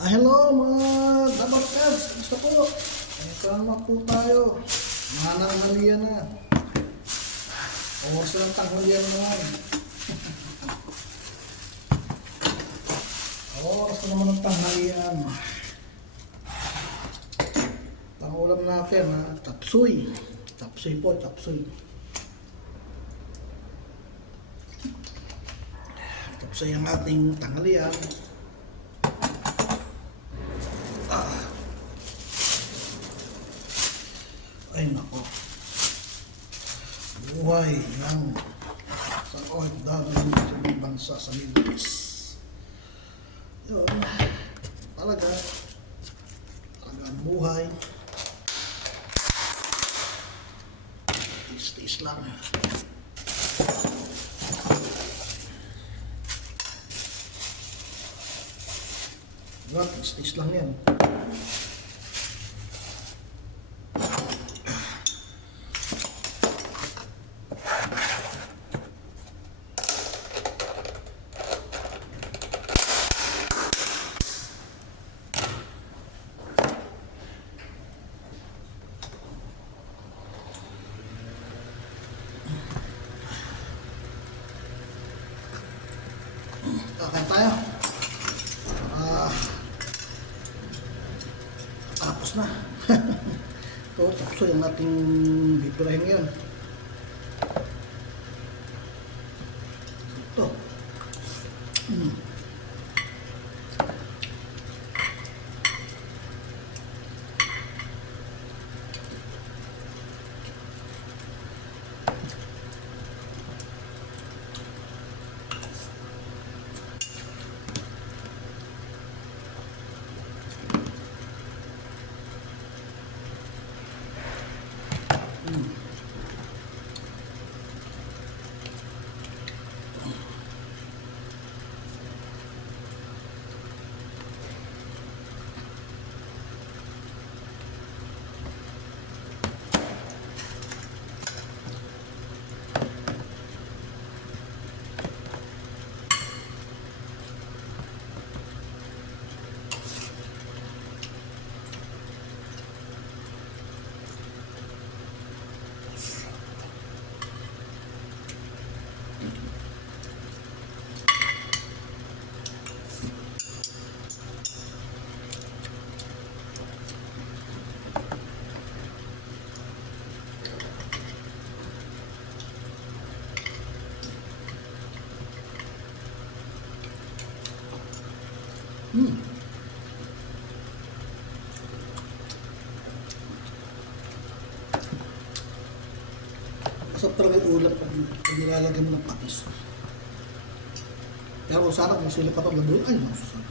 Hello mga Dabarkads! Gusto ko, may kasama po tayo. Manang halian na. Oras lang tanghalian naman. Oras na naman ang tanghalian. Ang ulam natin, tapsoy. Tapsoy po, tapsoy. Tapsoy ang ating tanghalian. Ay nako, buhay ng sa OFW sa ibang bansa sa Middle East. Yun, talaga ang buhay. Tiis-tiis lang. Diba, tiis-tiis lang yan. Kakain tayo. Tapos na. Ito, tapos yung ating bipirahin ngayon. Ito. Masarap talaga yung ulap pag nilalagyan mo ng patis. Pero kung sana kung sila pa ito labuin, ay masarap.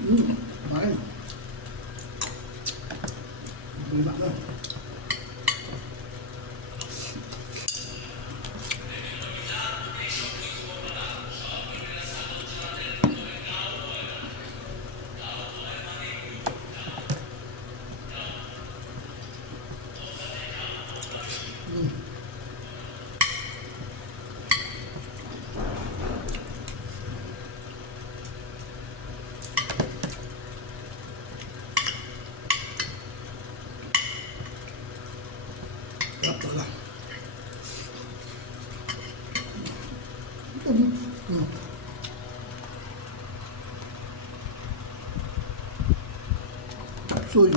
Kumain. Bumak na. Sarap talaga. Soy.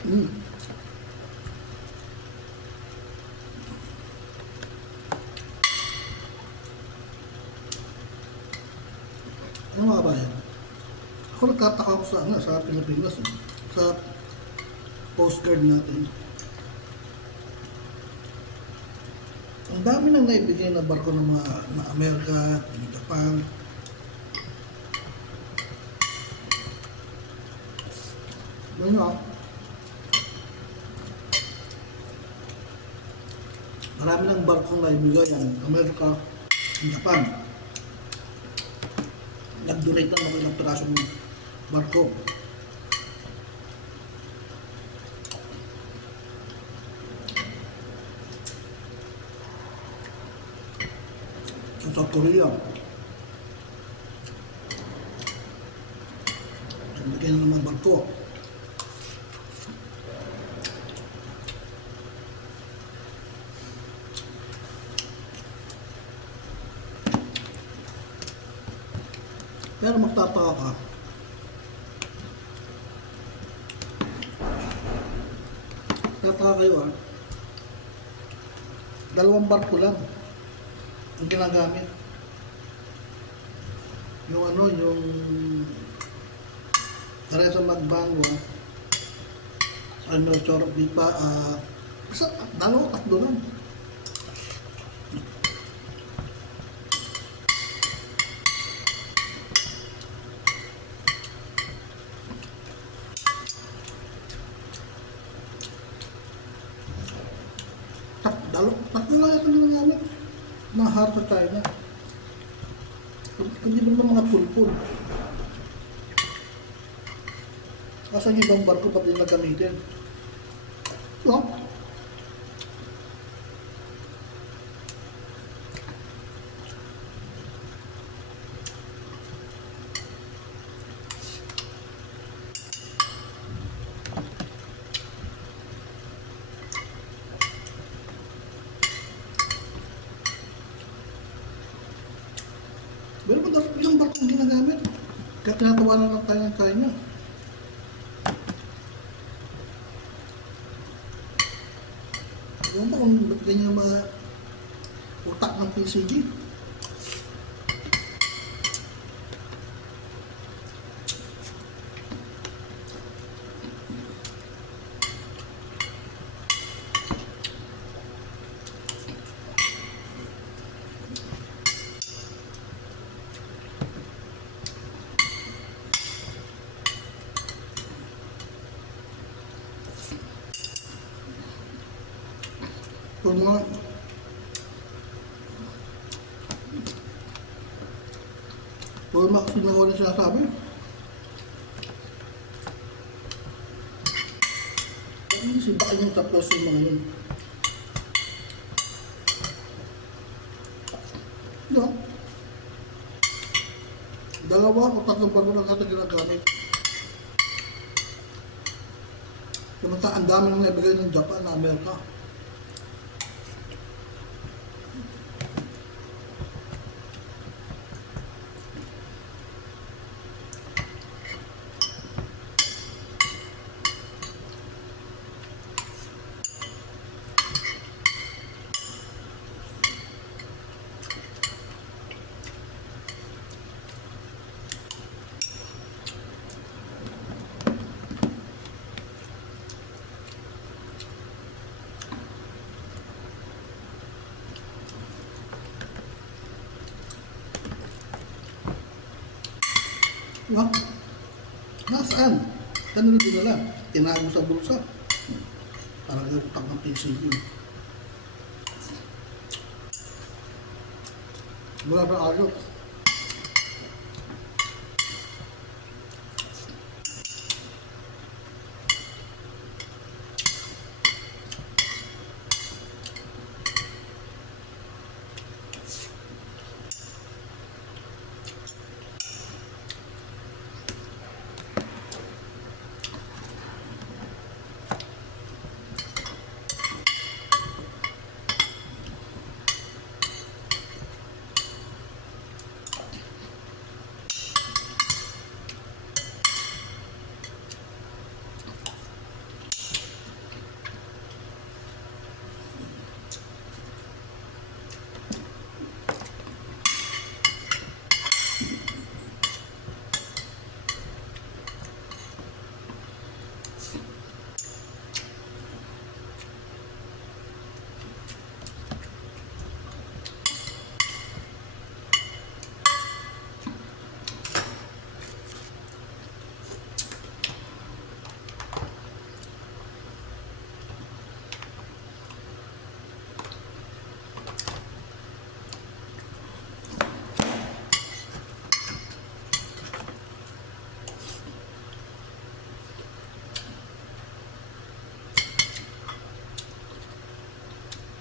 Mm. Ano mga kabayan? Ako nagtataka ko sa Pilipinas, sa Coast Guard natin. Ang dami nang naibigay na barko ng mga Amerika, ng Japan. Yun nga, marami ng barkong naibigay ang Amerika, ng Japan. Nag-donate lang ako ilang pirasong barko. Sa South Korea, nagbigay na ng mga barko. Pero magtataka ka, kayo dalawang barko lang ang ginagamit. Yung yung Teresa Magbanwa, Chorok Dipa, basta dalawa, tatlo lang. Tatlo lang yung ginagamit. Mga harap sa China. Hindi naman mga pulpul. Kasi yung ibang barko pati na gamitin. No? Pero kung dapat ilang barko ang ginagamit, kaya tinatawanan lang tayo ng China. Alam mo kung ba't ganyan mga utak ng PCG? Kung mga kasi na wala sinasabi. Sibakin yung tapos yung mga yun. No? Dalawa o tatlong barko lang natin ginagamit. Samantala ang dami nang naibigay ng Japan na Amerika. No? Nasaan? Kanino dinala? Tinago sa bulsa. Parang yung utak ng PCB. Wala na ayot.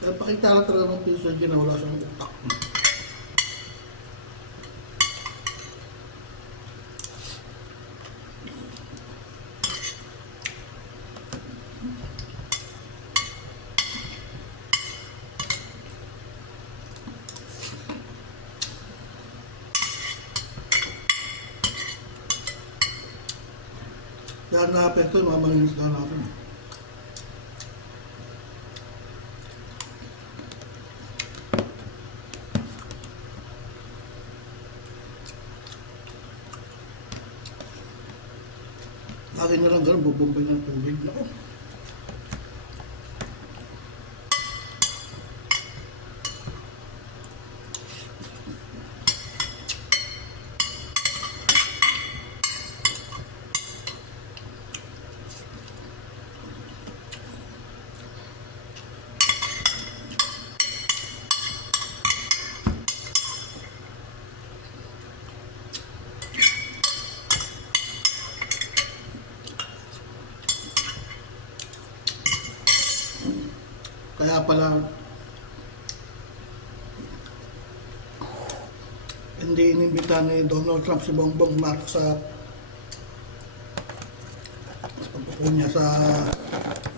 Pakita lang talaga ng piso dyan na wala siyang utak. Dahil na-apekto yung mga mangingisda natin. Lagi na lang ganun, bubumbay ng tubig. Nako. Kaya pala hindi inimbita ni Donald Trump si Bongbong Marcos sa pagpupo niya sa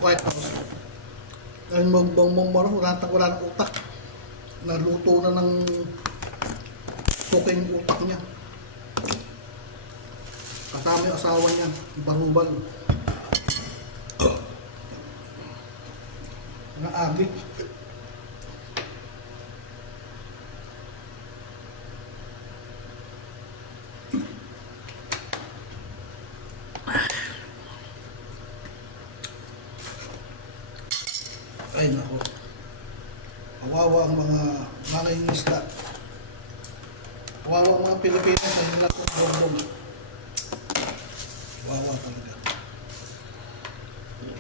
White House. Dahil Bongbong Marcos wala ng utak. Naluto na ng suking utak niya. Kasama yung asawa niya, Barubal. Na-addict. Ay nako. Kawawa ang mga mangingisda. Kawawa ang mga Pilipinas sa nila kong bombong. Kawawa talaga.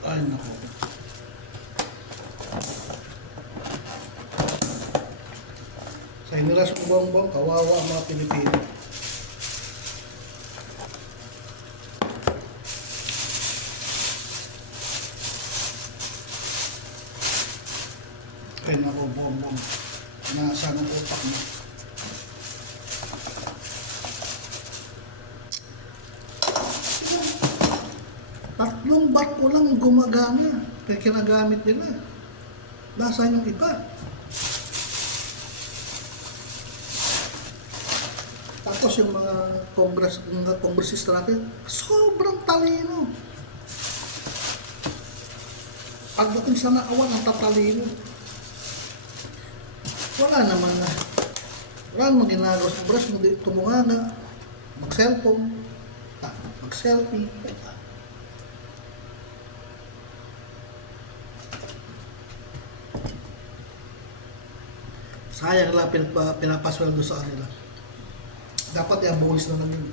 Ay nako. Sa inila sa bongbong, kawawa ang mga Pilipino. Kaya nako bongbong, nasa ng utak mo. Tatlong barko lang gumagana, kaya kinagamit nila. Nasaan yung iba? Tapos yung mga kongresista natin, sobrang talino. Pagdating sa naawan, ang tatalino. Wala namang ginagawa sa kongres, hindi tumunganga, mag-cellphone, mag-selfie. Sayang lang pinapasweldo sa kanila. Dapat i-abolish na lang yun.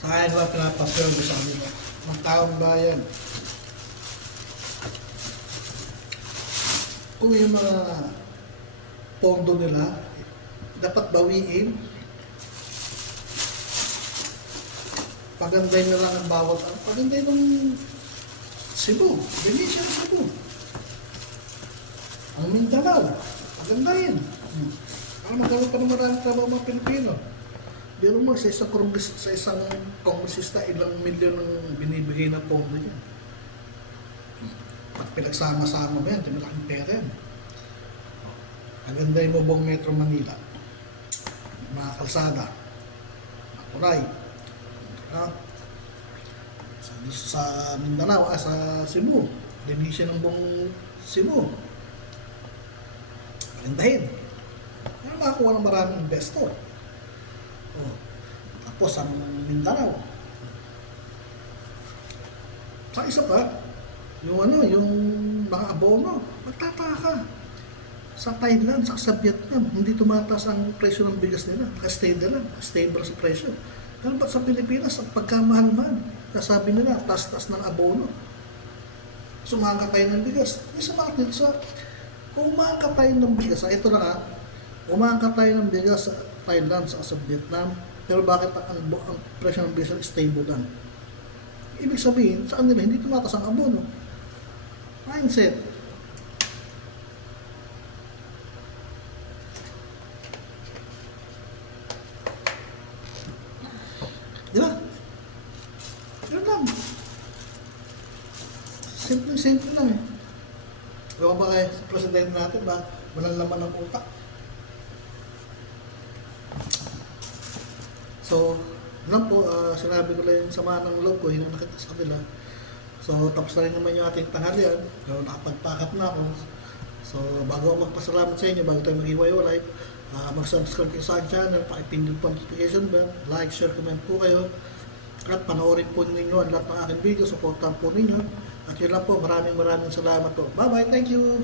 Sayang lang pinapasweldo sa kanila. Ng taong bayan. Kung yung mga pondo nila, dapat bawiin. Paganday na lang ang bawat. Paganday ng Cebu. Benicia ng Cebu. Ang Mindanao. Pagandahin. Para magkaroon pa ng maraming trabaho mga Pilipino. Biro mo, sa isang kongresista, ilang milyon ang binibigay na pondo niya. Pag pinagsama-sama mo yan, di malaking pera yan. Pagandahin mo buong Metro Manila. Mga kalsada. Mga kuray. Sa Mindanao, sa Cebu, Benicia ng buong Cebu. Pagandahin. Pero makakuha ng maraming investor. Tapos ang Mindanao. Sa isa pa, yung mga abono, magtataka. Sa Thailand, sa Vietnam, hindi tumataas ang presyo ng bigas nila. Stable sa presyo. Pero ba't sa Pilipinas, ang pagkamahal-mahal? Kasabi nila, taas-taas ng abono. Sumangka tayo ng bigas. Kung umangka tayo ng bigas, ito na nga, umangka tayo ng bigas sa Thailand, sa Vietnam, Pero bakit ang presyo ng diesel stable lang? Ibig sabihin, sa kanila hindi tumataas ang abono. Mindset. Di ba? Yun lang. Simple lang eh. Ewan ba kaya sa presidente natin ba, walang laman ng utak. So, lang po, sinabi ko lang yung sama ng loob ko, hinanakit ko sa kanila. So, tapos na rin naman yung ating tanghalian. So, nakapagpakat na ako. So, bago ako magpasalamat sa inyo, bago tayo mag-iwalay, mag-subscribe kayo sa aking channel, pakipindot po ang notification bell, like, share, comment po kayo. At panoorin po ninyo ang lahat ng aking video, supportan po ninyo. At yun lang po, maraming salamat po. Bye-bye, thank you!